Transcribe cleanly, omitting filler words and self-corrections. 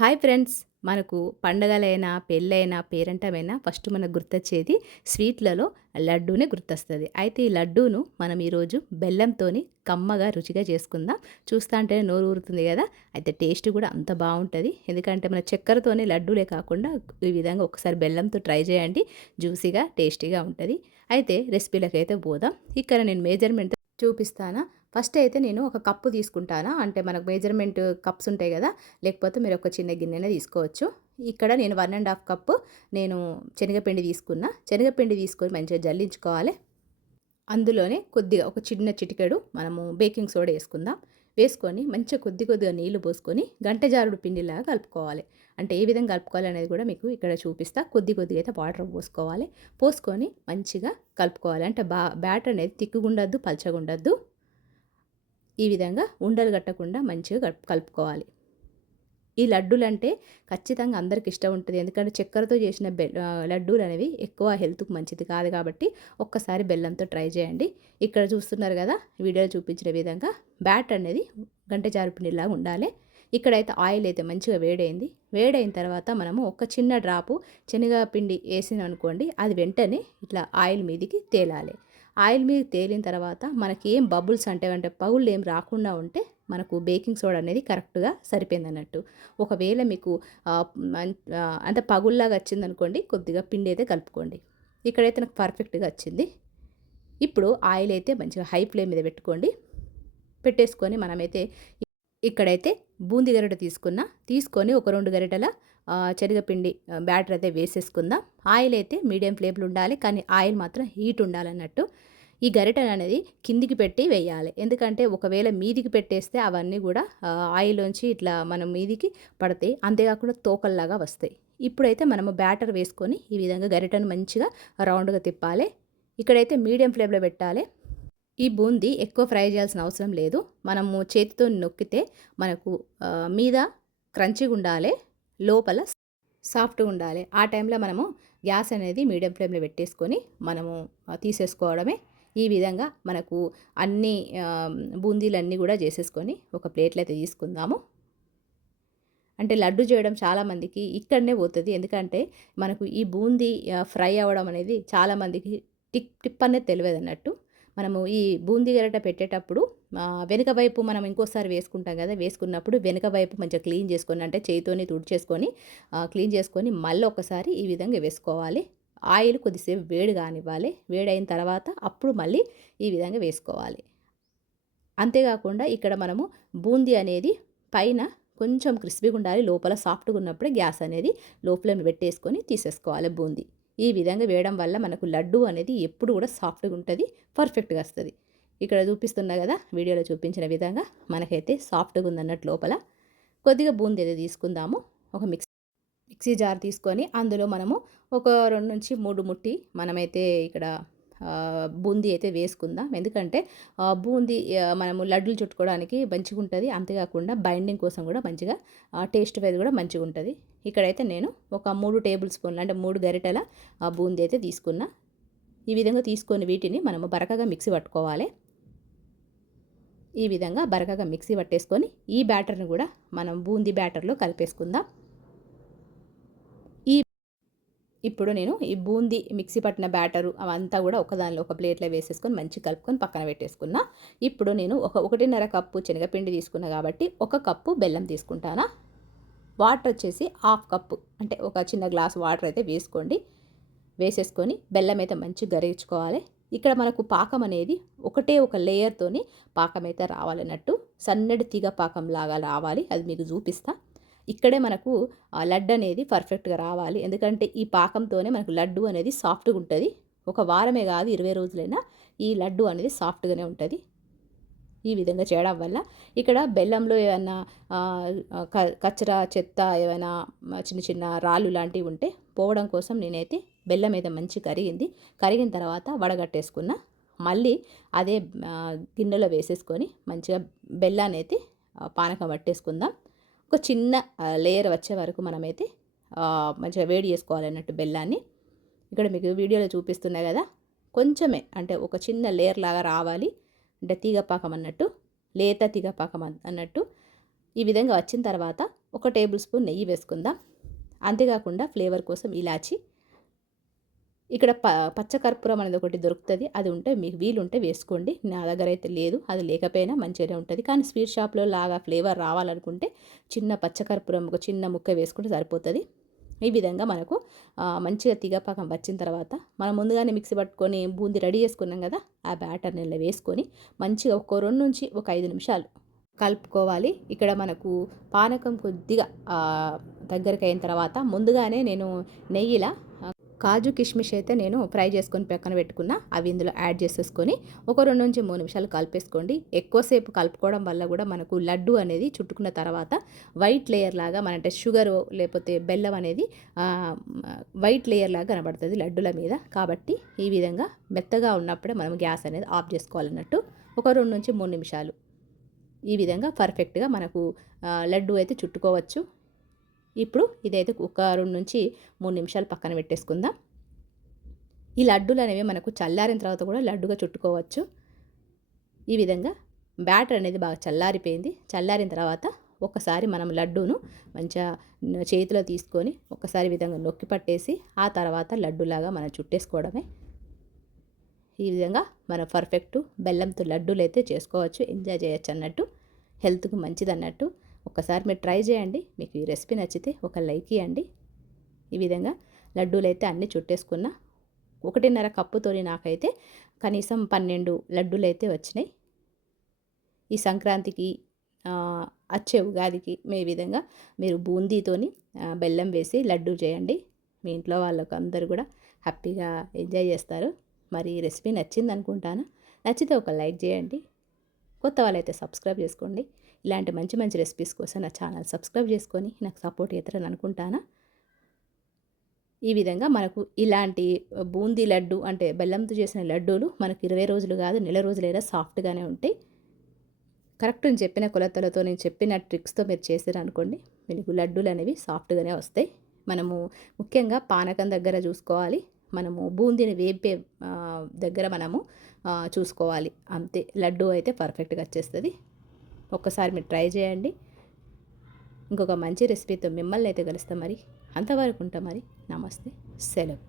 Hi friends. మనకు పండగలైనా, పెళ్ళైనా, పేరంటమైనా first మనకు గుర్తొచ్చేది స్వీట్‌లలో లడ్డూనే గుర్తొస్తది. అయితే ఈ లడ్డూను మనం ఈరోజు బెల్లంతోని కమ్మగా, రుచిగా చేసుకుందాం. చూస్తాంటేనే నోరు ఊరుతుంది గదా! అయితే టేస్ట్ గూడా అంత బావుంటది. ఎందుకంటే మన చక్కెరతోనే లడ్డూలే కాకుండా ఈ విధంగా ఒకసారి బెల్లంతో ట్రై చేయండి. జ్యూసీగా, టేస్టీగా ఉంటది. అయితే రెసిపీలకైతే పోదాం. ఇక్కడ నేను మెజర్‌మెంట్ చూపిస్తానా? ఫస్ట్ అయితే నేను ఒక కప్పు తీసుకుంటానా, అంటే మనకు మెజర్‌మెంట్ కప్స్ ఉంటాయి గదా! లేకపోతే మీరు ఒక చిన్న గిన్నెనే తీసుకోవచ్చు. ఇక్కడ నేను 1 ½ కప్పు నేను శనగపిండి తీసుకున్నా. శనగపిండి తీసుకొని మంచిగా జల్లించుకోవాలి. అందులోనే కొద్దిగా ఒక చిన్న చిటికెడు మనము బేకింగ్ సోడా యేసుకుందాం. వేసుకొని మంచిగా కొద్దిగా నీళ్లు పోసుకొని గంట జారుడు పిండిలాగా కలుపుకోవాలి. అంటే ఏ విధంగా కలుపుకోవాలి అనేది కూడా మీకు ఇక్కడ చూపిస్తా. కొద్దిగా అయితే వాటర్ పోసుకోవాలి. పోసుకొని మంచిగా కలుపుకోవాలి. అంటే బ్యాటర్ అనేది తిక్కుగుండద్దు, పలచగుండద్దు. ఈ విధంగా ఉండలు కట్టకుండా మంచిగా కలుపుకోవాలి. ఈ లడ్డూలంటే ఖచ్చితంగా అందరికి ఇష్టం ఉంటది. ఎందుకంటే చక్కెరతో చేసిన లడ్డూలనేవి ఎక్కువ హెల్త్‌కి మంచిది కాదు కాబట్టి ఒక్కసారి బెల్లంతో ట్రై చేయండి. ఇక్కడ చూస్తున్నారు కదా! వీడియోలో చూపించిన విధంగా బ్యాటర్ అనేది గంట జారు పిండిలాగా ఉండాలి. ఇక్కడైతే ఆయిల్ అయితే మంచిగా వేడైంది. వేడైన తర్వాత మనము ఒక చిన్న డ్రాపు శనగపిండి ఏసినామనుకోండి, అది వెంటనే ఇట్లా ఆయిల్ మీదికి తేలాలి. ఆయిల్ మీద తేలిన తర్వాత మనకేం బబుల్స్ అంటే పగుళ్ళు రాకుండా ఉంటే మనకు బేకింగ్ సోడా అనేది కరెక్ట్‌గా సరిపోయిందన్నట్టు. ఒకవేళ మీకు అంటే పగుల్లాగా వచ్చిందనుకోండి, కొద్దిగా పిండి అయితే కలుపుకోండి. ఇక్కడైతే నాకు పర్ఫెక్ట్‌గా వచ్చింది. ఇప్పుడు ఆయిల్ అయితే మంచిగా హై ఫ్లేమ్ మీద పెట్టుకోండి. పెట్టేసుకొని మనమైతే ఇక్కడైతే బూందీ గరిటె తీసుకొని ఒక 2 గరిటెల శనగపిండి బ్యాటర్ అయితే వేసేసుకుందాం. ఆయిల్ అయితే మీడియం ఫ్లేమ్‌లో ఉండాలి. కానీ ఆయిల్ మాత్రం హీట్ ఉండాలన్నట్టు. ఈ గరిటెననేది కిందికి పెట్టి వేయాలి. ఎందుకంటే ఒకవేళ మీదికి పెట్టేస్తే అవన్నీ గూడా ఆయిల్‌లోంచి ఇట్లా మన మీదికి పడతాయి. అంతేకాకుండా తోకల్లాగా వస్తాయి. ఇప్పుడైతే మనము బ్యాటర్ వేసుకొని ఈ విధంగా గరిటెను మంచిగా రౌండ్‌గా తిప్పాలి. ఇక్కడైతే మీడియం ఫ్లేమ్‌లో పెట్టాలి. ఈ బూందీ ఎక్కువ ఫ్రై చేయాల్సిన అవసరం లేదు. మనము చేతితో నొక్కితే మనకు మీద క్రంచీగుండాలే, లోపల సాఫ్ట్‌గుండాలి. ఆ టైంలో మనము గ్యాస్ అనేది మీడియం ఫ్లేమ్‌లో పెట్టేసుకొని మనము తీసేసుకోవడమే. ఈ విధంగా మనకు అన్నీ బూందీలన్నీ గూడా చేసేసుకొని ఒక ప్లేట్‌లో అయితే తీసుకుందాము. అంటే లడ్డు చేయడం చాలామందికి ఇక్కడనే పోతది. ఎందుకంటే మనకు ఈ బూందీ ఫ్రై అవ్వడం అనేది చాలామందికి టిప్ అనేది తెలవదన్నట్టు. మనము ఈ బూందీ గరిటె పెట్టేటప్పుడు వెనక వైపు మనం ఇంకోసారి వేసుకుంటాం కదా! వేసుకున్నప్పుడు వెనక వైపు మంచిగా క్లీన్ చేసుకొని, అంటే చేయితోని తుడిచేసుకొని క్లీన్ చేసుకొని మళ్ళీ ఒకసారి ఈ విధంగా వేసుకోవాలి. ఆయిల్ కొద్దిసేపు వేడి కానివ్వాలి. వేడైన తర్వాత అప్పుడు మళ్ళీ ఈ విధంగా వేసుకోవాలి. అంతేకాకుండా ఇక్కడ మనము బూందీ అనేది పైన కొంచెం క్రిస్పీగా ఉండాలి. లోపల సాఫ్ట్‌గా ఉన్నప్పుడే గ్యాస్ అనేది లో ఫ్లేమ్‌లో పెట్టేసుకొని తీసేసుకోవాలి బూందీ. ఈ విధంగా వేయడం వల్ల మనకు లడ్డు అనేది ఎప్పుడు కూడా సాఫ్ట్‌గా ఉంటది. పర్ఫెక్ట్‌గా వస్తది. ఇక్కడ చూపిస్తున్నా కదా! వీడియోలో చూపించిన విధంగా మనకైతే సాఫ్ట్‌గా ఉందన్నట్టు లోపల. కొద్దిగా బూందీ అయితే తీసుకుందాము. ఒక మిక్సీ జార్ తీసుకొని అందులో మనము ఒక 2-3 ముట్టి మనమైతే ఇక్కడ బూందీ అయితే వేసుకుందాం. ఎందుకంటే బూందీ మనము లడ్డూలు చుట్టుకోవడానికి మంచిగుంటది. అంతేకాకుండా బైండింగ్ కోసం కూడా మంచిగా టేస్ట్ వైజ్ కూడా మంచిగుంటది. ఇక్కడైతే నేను ఒక 3 టేబుల్ స్పూన్లు, అంటే 3 గరిటెల బూందీ అయితే తీసుకున్నా. ఈ విధంగా తీసుకొని వీటిని మనము బరకగా మిక్సీ పట్టుకోవాలి. ఈ విధంగా బరకగా మిక్సీ పట్టేసుకొని ఈ బ్యాటర్‌ని కూడా మనం బూందీ బ్యాటర్‌లో కలిపేసుకుందాం. ఇప్పుడు నేను ఈ బూందీ మిక్సీ పట్టిన బ్యాటరు అవంతా కూడా ఒకదానిలో ఒక ప్లేట్‌లో వేసేసుకొని మంచిగా కలుపుకొని పక్కన పెట్టేసుకున్నా. ఇప్పుడు నేను 1.5 కప్పు శనగపిండి తీసుకున్నా కాబట్టి 1 కప్పు బెల్లం తీసుకుంటానా. వాటర్ వచ్చేసి హాఫ్ కప్పు, అంటే ఒక చిన్న గ్లాస్ వాటర్ అయితే వేసుకోండి. వేసేసుకొని బెల్లం అయితే మంచిగా గరిగించుకోవాలి. ఇక్కడ మనకు పాకం అనేది ఒకటే ఒక లేయర్‌తోని పాకం అయితే రావాలన్నట్టు. సన్నటి తీగ పాకంలాగా రావాలి. అది మీకు చూపిస్తా. ఇక్కడే మనకు లడ్డు అనేది పర్ఫెక్ట్‌గా రావాలి. ఎందుకంటే ఈ పాకంతోనే మనకు లడ్డు అనేది సాఫ్ట్‌గా ఉంటది. ఒక వారమే కాదు, 20 రోజులైనా ఈ లడ్డు అనేది సాఫ్ట్‌గానే ఉంటది. ఈ విధంగా చేయడం వల్ల ఇక్కడ బెల్లంలో ఏమన్నా కచరా, చెత్త ఏమైనా చిన్న చిన్న రాళ్ళు లాంటివి ఉంటే పోవడం కోసం నేనైతే బెల్లం అయితే మంచిగా కరిగింది. కరిగిన తర్వాత వడగట్టేసుకున్నా. మళ్ళీ అదే గిన్నెలో వేసేసుకొని మంచిగా బెల్లాన్నయితే పానకం పట్టేసుకుందాం. ఒక చిన్న లేయర్ వచ్చే వరకు మనమైతే మంచిగా వేడి చేసుకోవాలన్నట్టు బెల్లాన్ని. ఇక్కడ మీకు వీడియోలో చూపిస్తున్నా కదా! కొంచెమే, అంటే ఒక చిన్న లేయర్ లాగా రావాలి. అంటే తీగపాకం అన్నట్టు, లేత తీగపాకం అన్నట్టు. ఈ విధంగా వచ్చిన తర్వాత 1 టేబుల్ స్పూన్ నెయ్యి వేసుకుందాం. అంతేకాకుండా ఫ్లేవర్ కోసం ఇలాచి, ఇక్కడ పచ్చకర్పూరం అనేది ఒకటి దొరుకుతుంది. అది ఉంటే మీకు వీలుంటే వేసుకోండి. నా దగ్గర అయితే లేదు. అది లేకపోయినా మంచిగానే ఉంటుంది. కానీ స్వీట్ షాప్లో లాగా ఫ్లేవర్ రావాలనుకుంటే చిన్న పచ్చకర్పూరం ఒక చిన్న ముక్క వేసుకుంటే సరిపోతుంది. ఈ విధంగా మనకు మంచిగా తిగపాకం వచ్చిన తర్వాత మనం ముందుగానే మిక్సీ పట్టుకొని బూందీ రెడీ చేసుకున్నాం కదా, ఆ బ్యాటర్ని ఇలా వేసుకొని మంచిగా ఒక 2 నుంచి ఒక 5 నిమిషాలు కలుపుకోవాలి. ఇక్కడ మనకు పానకం కొద్దిగా దగ్గరికి అయిన తర్వాత ముందుగానే నేను నెయ్యిలా కాజు కిష్మిష్ అయితే నేను ఫ్రై చేసుకొని పక్కన పెట్టుకున్నా. అవి ఇందులో యాడ్ చేసేసుకొని ఒక 2 నుంచి 3 నిమిషాలు కలిపేసుకోండి. ఎక్కువసేపు కలుపుకోవడం వల్ల కూడా మనకు లడ్డు అనేది చుట్టుకున్న తర్వాత వైట్ లేయర్ లాగా అంటే షుగర్ లేకపోతే బెల్లం అనేది వైట్ లేయర్ లాగా కనబడుతుంది లడ్డుల మీద. కాబట్టి ఈ విధంగా మెత్తగా ఉన్నప్పుడే మనం గ్యాస్ అనేది ఆఫ్ చేసుకోవాలన్నట్టు. ఒక 2 నుంచి 3 నిమిషాలు ఈ విధంగా పర్ఫెక్ట్గా మనకు లడ్డు అయితే చుట్టుకోవచ్చు. ఇప్పుడు ఇదైతే ఒక 2 నుంచి 3 నిమిషాలు పక్కన పెట్టేసుకుందాం. ఈ లడ్డూలు అనేవి మనకు చల్లారిన తర్వాత కూడా లడ్డుగా చుట్టుకోవచ్చు. ఈ విధంగా బ్యాటర్ అనేది బాగా చల్లారిపోయింది. చల్లారిన తర్వాత ఒకసారి మనం లడ్డూను మంచిగా చేతిలో తీసుకొని ఒకసారి విధంగా నొక్కి పట్టేసి ఆ తర్వాత లడ్డూలాగా మనం చుట్టేసుకోవడమే. ఈ విధంగా మనం పర్ఫెక్ట్ బెల్లంతో లడ్డూలు అయితే చేసుకోవచ్చు, ఎంజాయ్ చేయొచ్చు అన్నట్టు, హెల్త్కు మంచిది అన్నట్టు. ఒక్కసారి మీరు ట్రై చేయండి. మీకు ఈ రెసిపీ నచ్చితే ఒక లైక్ ఇవ్వండి. ఈ విధంగా లడ్డూలు అయితే అన్నీ చుట్టేసుకున్న 1.5 కప్పుతోని నాకైతే కనీసం 12 లడ్డూలు అయితే వచ్చినాయి. ఈ సంక్రాంతికి వచ్చే ఉగాదికి ఈ విధంగా మీరు బూందీతోని బెల్లం వేసి లడ్డూ చేయండి. మీ ఇంట్లో వాళ్ళకు అందరూ కూడా హ్యాపీగా ఎంజాయ్ చేస్తారు. మరి ఈ రెసిపీ నచ్చింది అనుకుంటాను. నచ్చితే ఒక లైక్ చేయండి. కొత్త వాళ్ళైతే సబ్స్క్రైబ్ చేసుకోండి. ఇలాంటి మంచి మంచి రెసిపీస్ కోసం నా ఛానల్ సబ్స్క్రైబ్ చేసుకొని నాకు సపోర్ట్ చేస్తారని అనుకుంటాను. ఈ విధంగా మనకు ఇలాంటి బూందీ లడ్డు అంటే బెల్లంతో చేసిన లడ్డూలు మనకు 20 రోజులు కాదు నెల రోజులైనా సాఫ్ట్గానే ఉంటాయి. కరెక్ట్ నేను చెప్పిన కొలతలతో నేను చెప్పిన ట్రిక్స్తో మీరు చేశారనుకోండి మీకు లడ్డూలు అనేవి సాఫ్ట్గానే వస్తాయి. మనము ముఖ్యంగా పానకం దగ్గర చూసుకోవాలి. మనము బూందీని వేపే దగ్గర మనము చూసుకోవాలి. అంతే, లడ్డు అయితే పర్ఫెక్ట్గా వచ్చేస్తుంది. ఒక్కసారి మీరు ట్రై చేయండి. ఇంకొక మంచి రెసిపీతో మిమ్మల్ని అయితే కలుస్తాం. మరి అంతవరకు ఉంటాం. మరి నమస్తే, సెలవు.